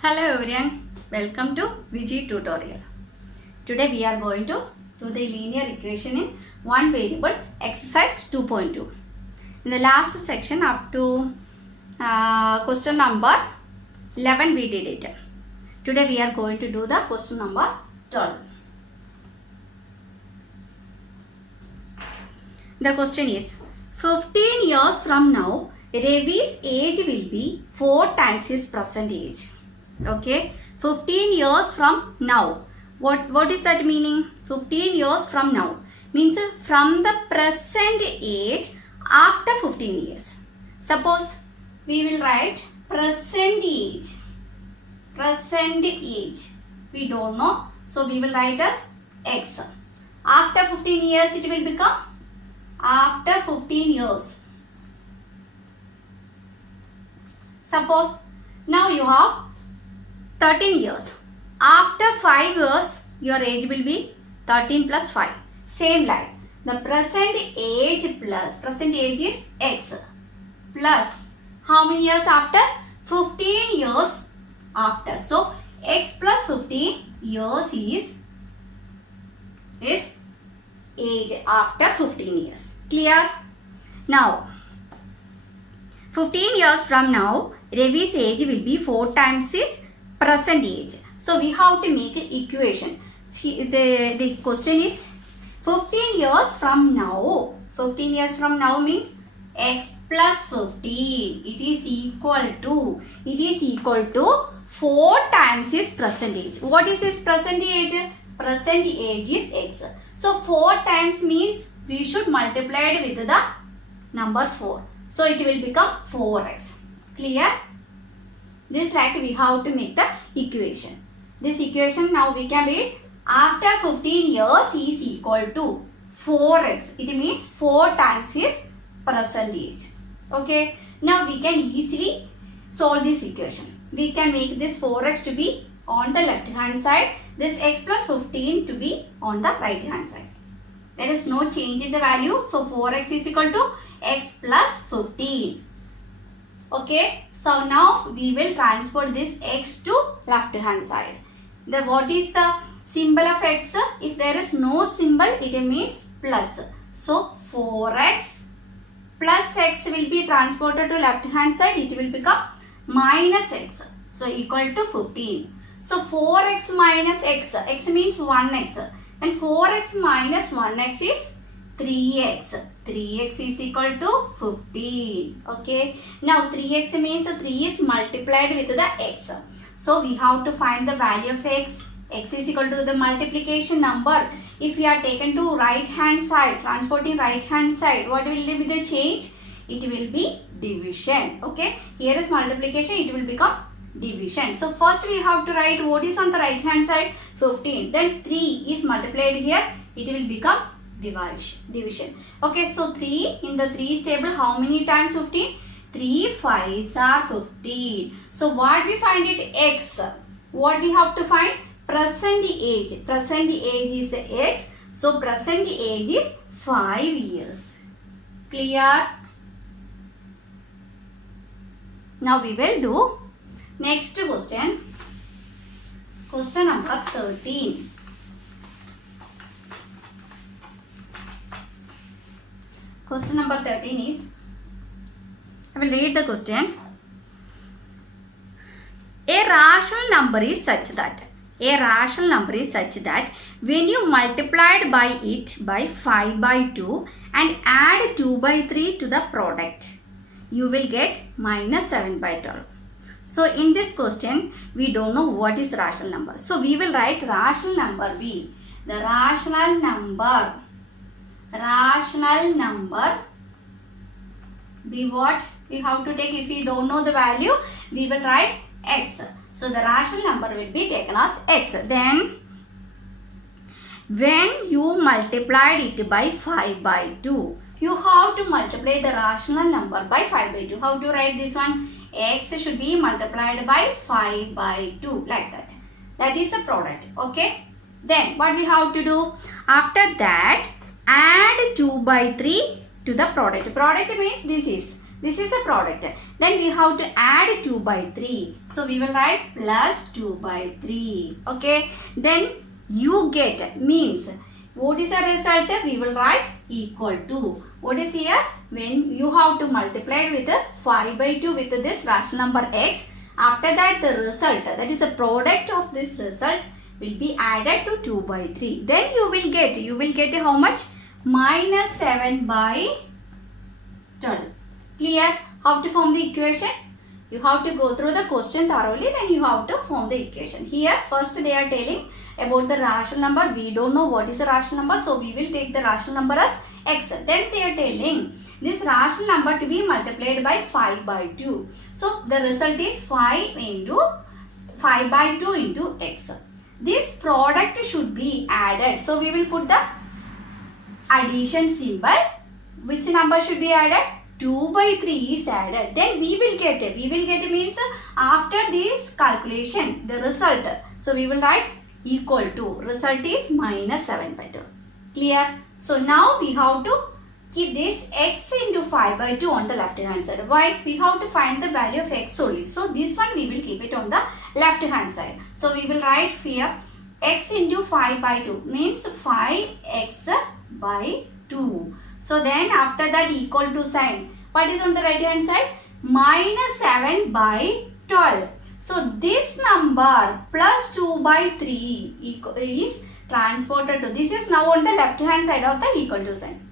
Hello everyone, welcome to Vijay tutorial. Today we are going to do the linear equation in one variable exercise 2.2. In the last section up to question number 11 we did it. Today we are going to do the question number 12. The question is 15 years from now Ravi's age will be 4 times his present age. Okay, 15 years from now. What is that meaning? 15 years from now means from the present age after 15 years. Suppose we will write present age. Present age. We don't know. So we will write as x. After 15 years it will become after 15 years. Suppose now you have 13 years. After 5 years, your age will be 13 plus 5. Same like the present age is x plus how many years after? 15 years after. So, x plus 15 years is age after 15 years. Clear? Now, 15 years from now, Ravi's age will be 4 times his present age. So we have to make an equation. The question is 15 years from now. 15 years from now means x plus 15. It is equal to 4 times his present age. What is his present age? Present age is x. So 4 times means we should multiply it with the number 4. So it will become 4x. Clear? This like we have to make the equation. This equation now we can read after 15 years is equal to 4x. It means 4 times his present age. Okay. Now we can easily solve this equation. We can make this 4x to be on the left hand side. This x plus 15 to be on the right hand side. There is no change in the value. So 4x is equal to x plus 15. Okay, so now we will transfer this x to left hand side. What is the symbol of x? If there is no symbol, it means plus. So 4x plus x will be transported to left hand side. It will become minus x. So equal to 15. So 4x minus x. X means 1x. And 4x minus 1x is 3x. 3x is equal to 15. Okay. Now 3x means 3 is multiplied with the x. So we have to find the value of x. X is equal to the multiplication number. If we are taken to right hand side, transporting right hand side, what will be the change? It will be division. Okay. Here is multiplication. It will become division. So first we have to write what is on the right hand side? 15. Then 3 is multiplied here. It will become division. Okay, so 3 in the 3's table, how many times 15? 3 5s are 15. So what we find it? X. What we have to find? Present age. Present age is the x. So present age is 5 years. Clear? Now we will do next question. Question number 13. Question number 13 is, I will read the question. A rational number is such that when you multiplied by it by 5 by 2 and add 2 by 3 to the product, you will get minus 7 by 12. So in this question, we don't know what is rational number. So we will write rational number B. The rational number be what? We have to take, if we don't know the value, we will write x. So the rational number will be taken as x. Then when you multiplied it by 5 by 2, you have to multiply the rational number by 5 by 2. How to write this one? X should be multiplied by 5 by 2 like that. That is the product. Okay. Then what we have to do? After that, add 2 by 3 to the product. Product means this is This is a product. Then we have to add 2 by 3. So we will write plus 2 by 3. Okay. Then you get means what is the result? We will write equal to. What is here? When you have to multiply with 5 by 2 with this rational number x. After that the result, that is the product of this result, will be added to 2 by 3. Then you will get how much? Minus 7 by 12. Clear? How to form the equation? You have to go through the question thoroughly, then you have to form the equation. Here first they are telling about the rational number. We don't know what is a rational number, so we will take the rational number as x. Then they are telling this rational number to be multiplied by 5 by 2. So the result is 5 by 2 into x. This product should be added. So we will put the addition symbol. Which number should be added? 2 by 3 is added. Then we will get means after this calculation the result. So we will write equal to, result is minus 7 by 2. Clear? So now we have to keep this x into 5 by 2 on the left hand side. Why? We have to find the value of x only. So this one we will keep it on the left hand side. So we will write here x into 5 by 2 means 5x by 2. So then after that equal to sign. What is on the right hand side? Minus 7 by 12. So this number plus 2 by 3 is transported to, this is now on the left hand side of the equal to sign.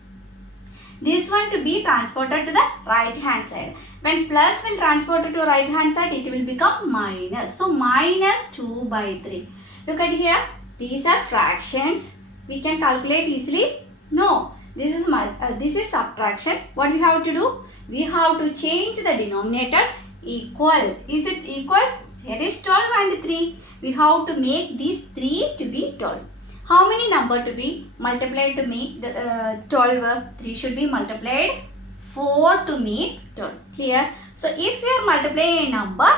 This one to be transported to the right hand side. When plus will transport it to right hand side, it will become minus. So minus 2 by 3. Look at here. These are fractions. We can calculate easily. No. This is subtraction. What we have to do? We have to change the denominator. Equal. Is it equal? Here is 12 and 3. We have to make these 3 to be 12. How many number to be multiplied to make the 12? 3 should be multiplied 4 to make 12. Clear? So if we are multiplying a number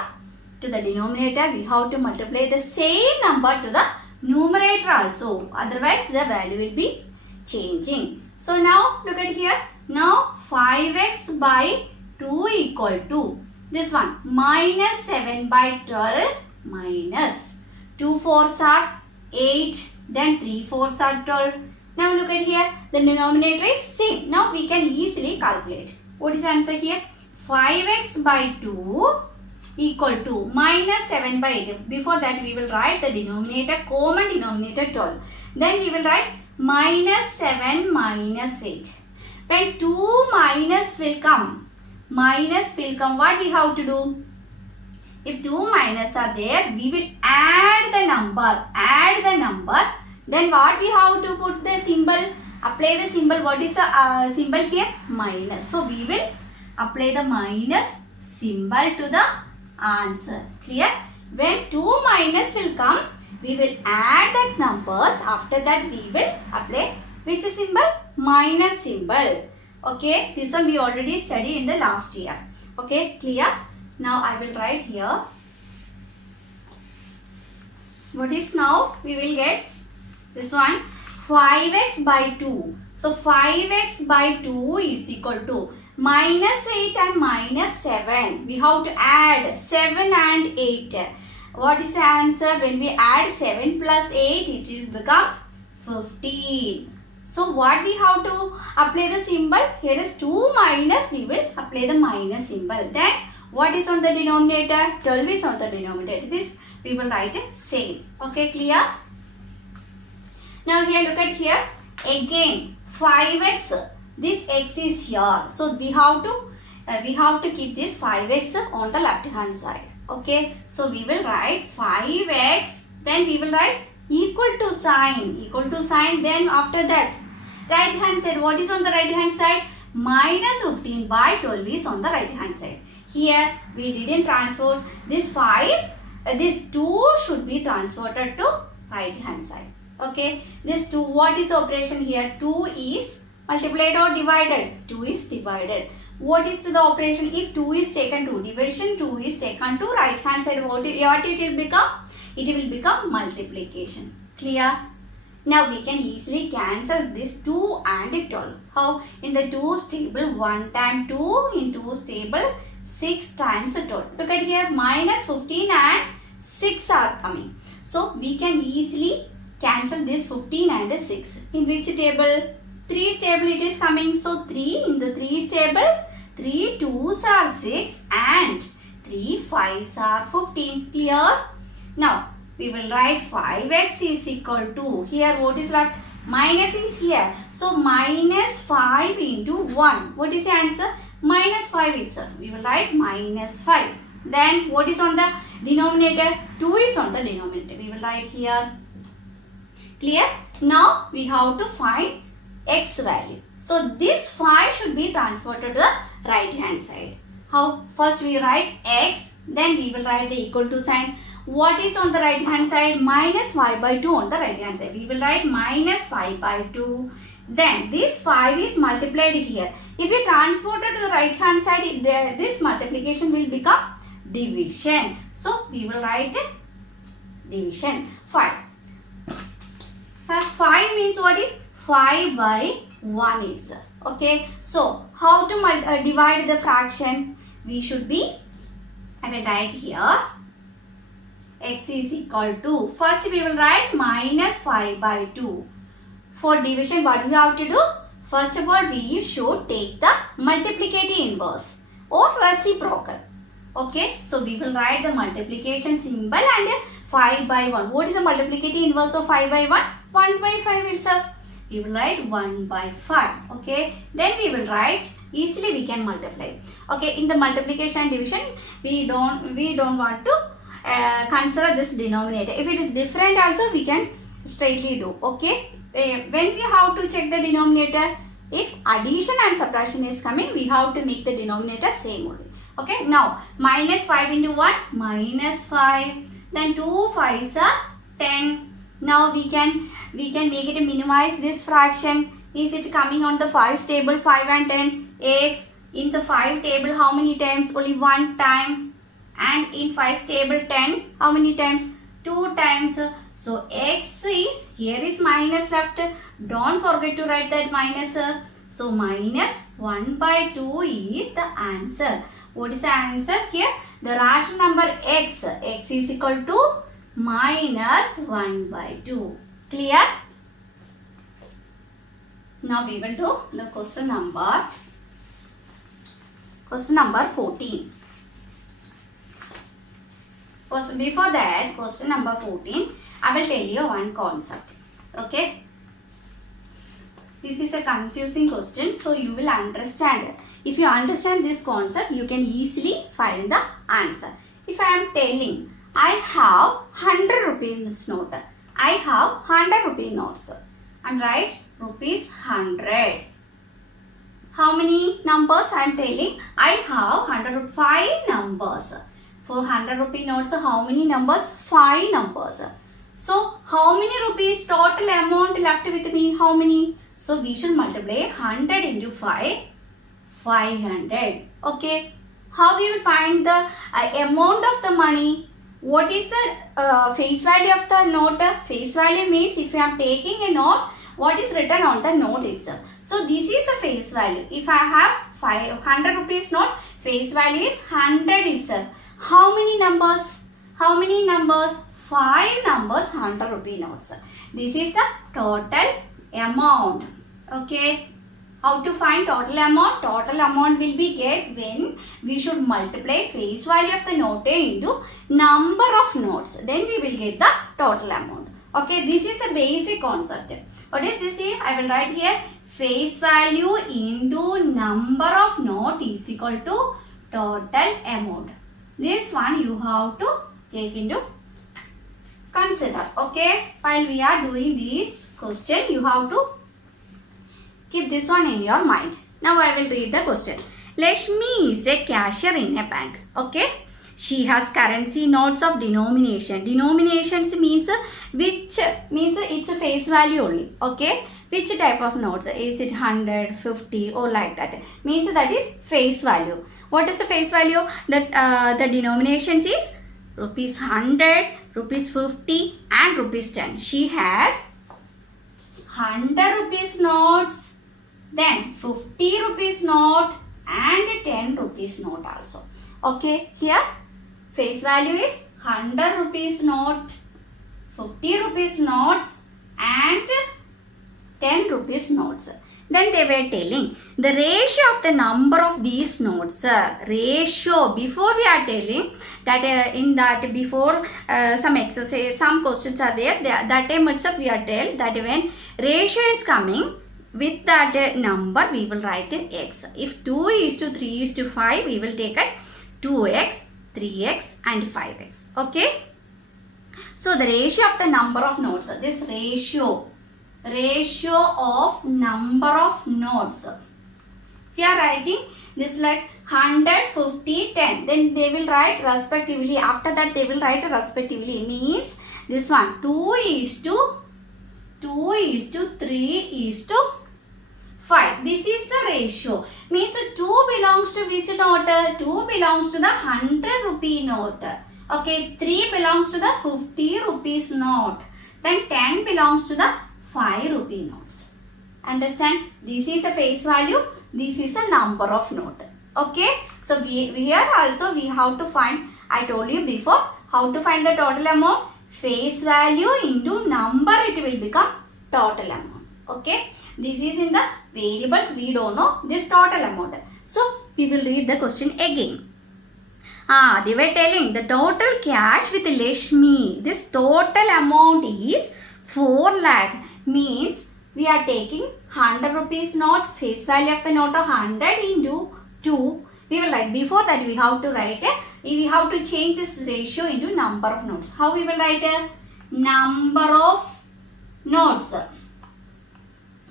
to the denominator, we have to multiply the same number to the numerator also. Otherwise the value will be changing. So now look at here. Now 5x by 2 equal to this one minus 7 by 12 minus 2 fours are 8. Then 3 fours are 12. Now look at here. The denominator is same. Now we can easily calculate. What is the answer here? 5x by 2 equal to minus 7 by 8. Before that we will write the denominator, common denominator 12. Then we will write minus 7 minus 8. When 2 minus will come, what we have to do? If 2 minus are there, we will add the number. Then what we have to put the symbol? Apply the symbol. What is the symbol here? Minus. So we will apply the minus symbol to the answer. Clear? When 2 minus will come, we will add that numbers. After that we will apply which symbol? Minus symbol. Okay. This one we already studied in the last year. Okay. Clear? Now I will write here. What is now? We will get this one 5x by 2. So 5x by 2 is equal to minus 8 and minus 7. We have to add 7 and 8. What is the answer? When we add 7 plus 8, it will become 15. So what we have to apply the symbol? Here is 2 minus. We will apply the minus symbol. Then what is on the denominator? 12 is on the denominator. This we will write it same. Okay, clear? Now here look at here. Again 5x. This x is here. So we have to keep this 5x on the left hand side. Okay. So we will write 5x. Then we will write equal to sign. Then after that right hand side. What is on the right hand side? Minus 15 by 12 is on the right hand side. Here we didn't transfer this 5. This 2 should be transported to right hand side. Okay. This 2, what is operation here? 2 is multiplied or divided? 2 is divided. What is the operation? If 2 is taken to division, 2 is taken to right hand side, what it will become? It will become multiplication. Clear? Now we can easily cancel this 2 and 12. How? In the 2's table, 1 times 2, in 2's table, 6 times 12. Look at here, minus 15 and 6 are coming. So we can easily cancel this 15 and 6. In which table? 3's table it is coming. So 3 in the 3's table, 3 2's are 6 and 3 5's are 15. Clear? Now we will write 5x is equal to, here what is left? Minus is here. So minus 5 into 1. What is the answer? Minus 5 itself. We will write minus 5. Then what is on the denominator? 2 is on the denominator. We will write here. Clear? Now we have to find x value. So this 5 should be transferred to the right hand side. How? First we write x, then we will write the equal to sign. What is on the right hand side? Minus 5 by 2 on the right hand side. We will write minus 5 by 2. Then this 5 is multiplied here. If you transport it to the right hand side, this multiplication will become division. So we will write division 5. 5 means what is? 5 by 1 itself. Okay. So how to divide the fraction? We should be, I will write here, x is equal to, first we will write minus 5 by 2. For division, what we have to do? First of all, we should take the multiplicative inverse or reciprocal. Okay, so we will write the multiplication symbol and 5 by 1. What is the multiplicative inverse of 5 by 1? 1 by 5 itself. We will write 1 by 5. Okay, then we will write, easily we can multiply. Okay, in the multiplication and division, we don't want to consider this denominator. If it is different also, we can straightly do. Okay, when we have to check the denominator, if addition and subtraction is coming, we have to make the denominator same only. Okay, now minus 5 into 1, minus 5, then 2 5's are 10. Now we can make it minimize this fraction. Is it coming on the 5's table, 5 and 10? Yes. In the 5 table, how many times? Only 1 time. And in 5's table 10, how many times? 2 times. So x is, here is minus left. Don't forget to write that minus. So minus 1 by 2 is the answer. What is the answer here? The rational number x. X is equal to minus 1 by 2. Clear? Now we will do the question number 14. Before that, question number 14, I will tell you one concept. Okay? This is a confusing question, so you will understand it. If you understand this concept, you can easily find the answer. If I am telling, I have 100 rupees note. I have 100 rupee notes. And write rupees 100. How many numbers I am telling? I have 5 numbers. For 100 rupee notes, how many numbers? 5 numbers. So, how many rupees total amount left with me? How many? So, we should multiply 100 into 5. 500. Okay. How we will find the amount of the money? What is the face value of the note? Face value means if you are taking a note, what is written on the note itself. So, this is a face value. If I have 500 rupees note, face value is 100 itself. How many numbers? How many numbers? 5 numbers, 100 rupee notes. This is the total amount. Okay. How to find total amount? Total amount will be get when we should multiply face value of the note into number of notes. Then we will get the total amount. Okay. This is a basic concept. What is this here? I will write here face value into number of note is equal to total amount. This one you have to take into consider. Okay. While we are doing this question, you have to keep this one in your mind. Now I will read the question. Lakshmi is a cashier in a bank. Okay. She has currency notes of denomination. Denominations means which means it's a face value only. Okay. Which type of notes? Is it 100, 50 or like that? Means that is face value. What is the face value? That the denominations is rupees 100, rupees 50 and rupees 10. She has 100 rupees notes, then 50 rupees note and 10 rupees note also. Okay, here face value is 100 rupees note, 50 rupees notes and 10 rupees notes. Then they were telling the ratio of the number of these notes. Ratio, before we are telling that in that before some exercise, some questions are there. That time itself we are tell that when ratio is coming, with that number we will write x. If 2 is to 3 is to 5, we will take it 2x, 3x and 5x. Okay. So the ratio of the number of notes, this ratio of number of notes. If you are writing this like 100, 50, 10, then they will write respectively. After that they will write respectively. Means this one 2 is to 3 is to 5. This is the ratio. Means 2 belongs to which note? 2 belongs to the 100 rupee note. Okay, 3 belongs to the 50 rupees note. Then 10 belongs to the 5 rupee notes. Understand? This is a face value. This is a number of note. Okay. So here also we have to find. I told you before how to find the total amount. Face value into number, it will become total amount. Okay. This is in the variables. We don't know this total amount. So we will read the question again. They were telling the total cash with Lakshmi. This total amount is 4 lakh. Means we are taking 100 rupees note, face value of the note of 100 into 2. We will write, before that we have to write, we have to change this ratio into number of notes. How we will write? Number of notes.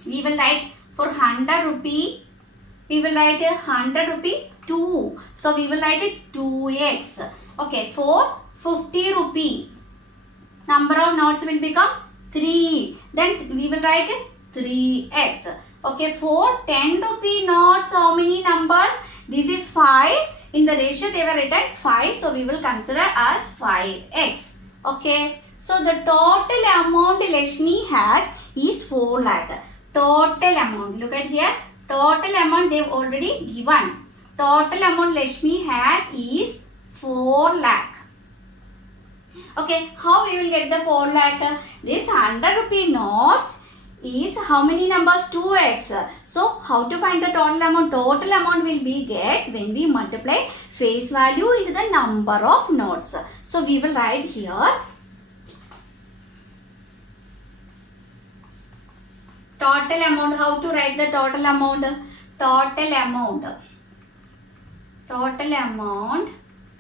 We will write for 100 rupee, we will write 100 rupee 2. So we will write it 2x. Okay, for 50 rupee, number of notes will become 3. Then we will write 3x. Okay, for 10 rupee notes, how many number? This is 5. In the ratio they were written 5. So we will consider as 5x. Okay. So the total amount Lakshmi has is 4 lakh. Total amount. Look at here. Total amount they have already given. Total amount Lakshmi has is 4 lakh. Okay, how we will get the 4 lakh? This 100 rupee notes is how many numbers? 2x. So, how to find the total amount? Total amount will be get when we multiply face value into the number of notes. So, we will write here. Total amount. How to write the total amount? Total amount.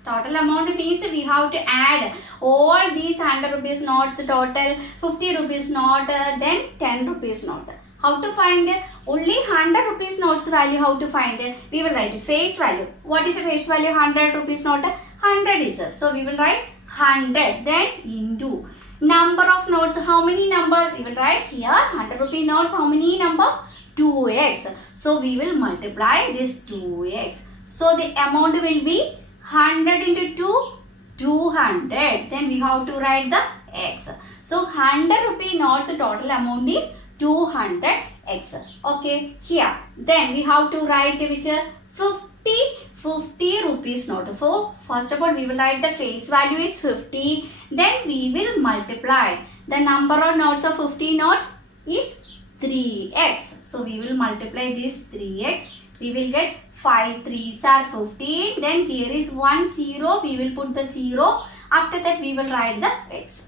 Total amount means we have to add all these 100 rupees notes total, 50 rupees note, then 10 rupees note. How to find only 100 rupees notes value? How to find? We will write face value. What is the face value? 100 rupees note? 100 is. So we will write 100 then into number of notes. How many number? We will write here 100 rupee notes. How many numbers? 2x. So we will multiply this 2x. So the amount will be 100 into 2, 200. Then we have to write the x. So 100 rupee notes total amount is 200x. Okay, here. Then we have to write which 50 rupees note. So first of all we will write the face value is 50. Then we will multiply. The number of notes of 50 notes is 3x. So we will multiply this 3x. We will get 5 3s are 15. Then here is 1 0. We will put the 0. After that we will write the x.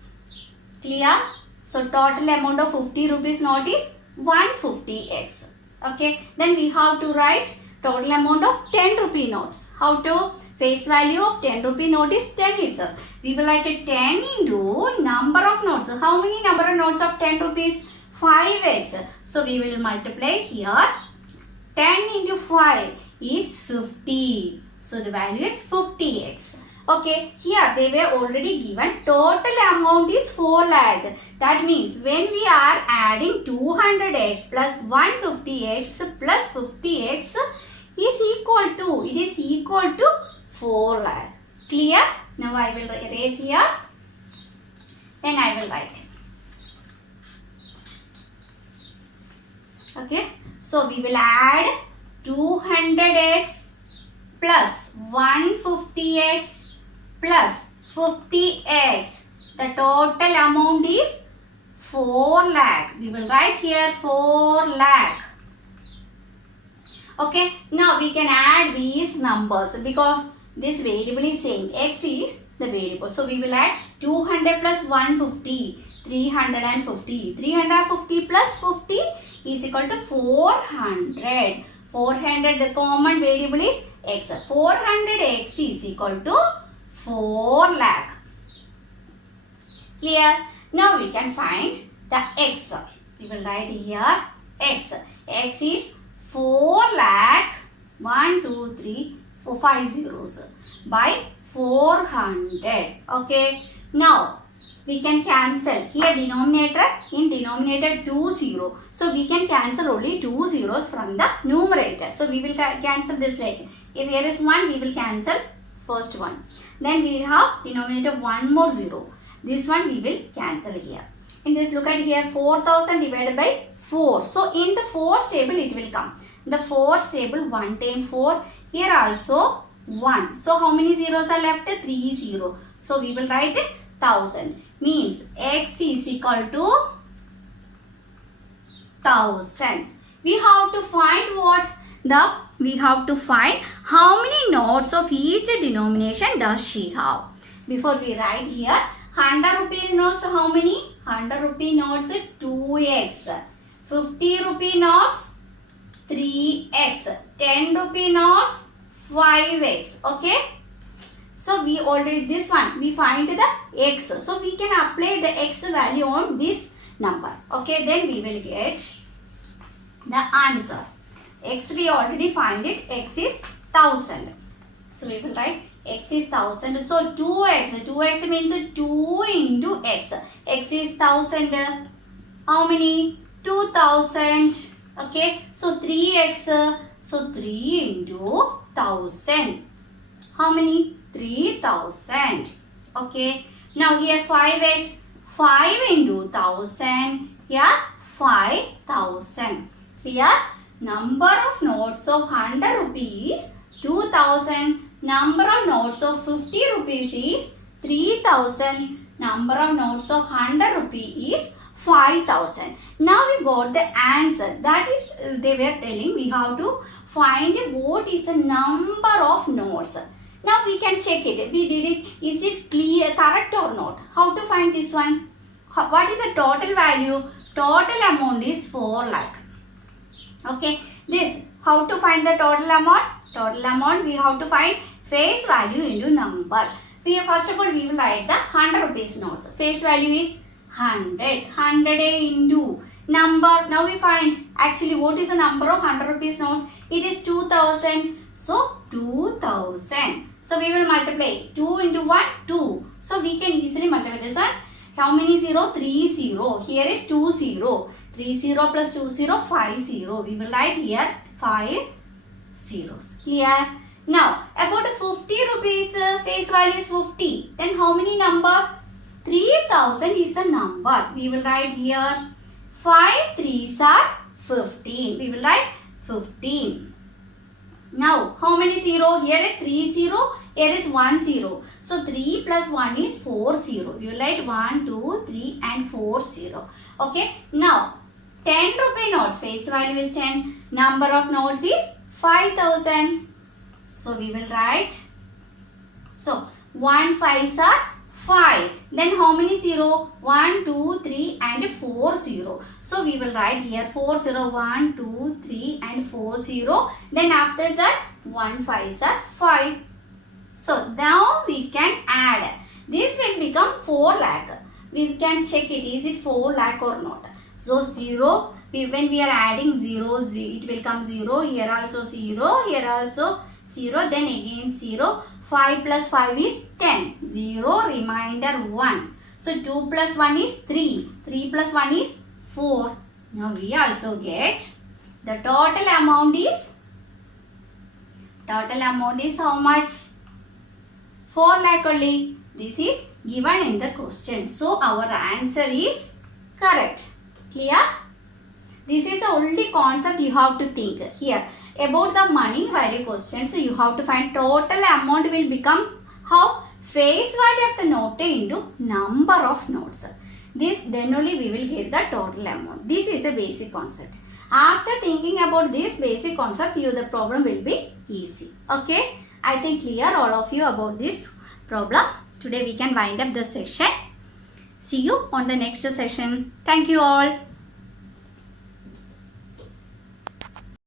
Clear? So total amount of 50 rupees note is 150x. Okay. Then we have to write total amount of 10 rupee notes. How to? Face value of 10 rupee note is 10 itself. We will write it 10 into number of notes. How many number of notes of 10 rupees? 5x. So we will multiply here. 10 into 5 is 50. So the value is 50x. Okay, here they were already given total amount is 4 lakh. That means when we are adding 200x plus 150x plus 50x is equal to, it is equal to 4 lakh. Clear? Now I will erase here. Then I will write. Okay, so we will add 200x plus 150x plus 50x. The total amount is 4 lakh. We will write here 4 lakh. Okay, now we can add these numbers because this variable is same. X is the variable. So we will add 200 plus 150, 350. 350 plus 50 is equal to 400. 400, the common variable is x. 400x is equal to 4 lakh. Clear? Now we can find the x. We will write here x. X is 4 lakh 1, 2, 3, 4, 5 zeros by 400. Okay. Now we can cancel here denominator, in denominator 2 0. So we can cancel only 2 zeros from the numerator. So we will cancel this like if here is 1, we will cancel first one. Then we have denominator 1 more 0. This one we will cancel here. In this, look at here 4000 divided by 4. So in the 4th table it will come. The 4th table 1 times 4. Here also 1. So how many zeros are left? 3 0. So we will write 1000. Means x is equal to 1000. We have to find what? We have to find how many notes of each denomination does she have. Before we write here, 100 rupee notes how many? 100 rupee notes 2x. 50 rupee notes 3x. 10 rupee notes 5x. Okay. So we already this one we find the x. So we can apply the x value on this number. Okay. Then we will get the answer. X we already find it. X is 1000. So we will write x is 1000. So 2x. 2x means 2 into x. X is 1000. How many? 2000. Okay. So 3x. So 3 into 1000. How many? 3000. Okay. Now here 5x. 5 into 1000. Here 5000. Here number of notes of 100 rupees 2000. Number of notes of 50 rupees is 3000. Number of notes of 100 rupees is 5000. Now we got the answer. That is, they were telling we have to find what is the number of notes. Now we can check it. We did it. Is this clear, correct or not? How to find this one? What is the total value? Total amount is 4 lakh. Okay. This, how to find the total amount? Total amount we have to find face value into number. First of all, we will write the 100 rupees notes. Face value is 100. 100 into number. Now we find actually what is the number of 100 rupees note? It is 2000. So 2000. So we will multiply 2 into 1, 2. So we can easily multiply this one. How many 0? 3 0. Here is 2 0. 3 0 plus 2 0, 5 0. We will write here 5 zeros. Clear? Now about 50 rupees face value is 50. Then how many number? 3000 is a number. We will write here 5 3s are 15. We will write 15. Now, how many 0? Here is 3 0. Here is 1 0. So, 3 plus 1 is 4 0. You will write 1, 2, 3 and 4 0. Okay. Now, 10 rupee notes. Face value is 10. Number of notes is 5000. So, we will write. So, 1 5s are 5. Then how many 0? 1, 2, 3 and 4 0. So we will write here 4 0, 1, 2, 3 and 4 0. Then after that 1 5s are 5. So now we can add. This will become 4 lakh. We can check it. Is it 4 lakh or not? So 0. When we are adding 0, it will come 0. Here also 0. Here also 0. Then again 0. 5 plus 5 is 10. 0 remainder 1. So 2 plus 1 is 3. 3 plus 1 is 4. Now we also get the total amount is how much? 4 lakh only. This is given in the question. So our answer is correct. Clear? This is the only concept you have to think here. About the money value questions, you have to find total amount will become how? Face value of the note into number of notes. This then only we will get the total amount. This is a basic concept. After thinking about this basic concept, the problem will be easy. Okay? I think clear all of you about this problem. Today we can wind up the session. See you on the next session. Thank you all.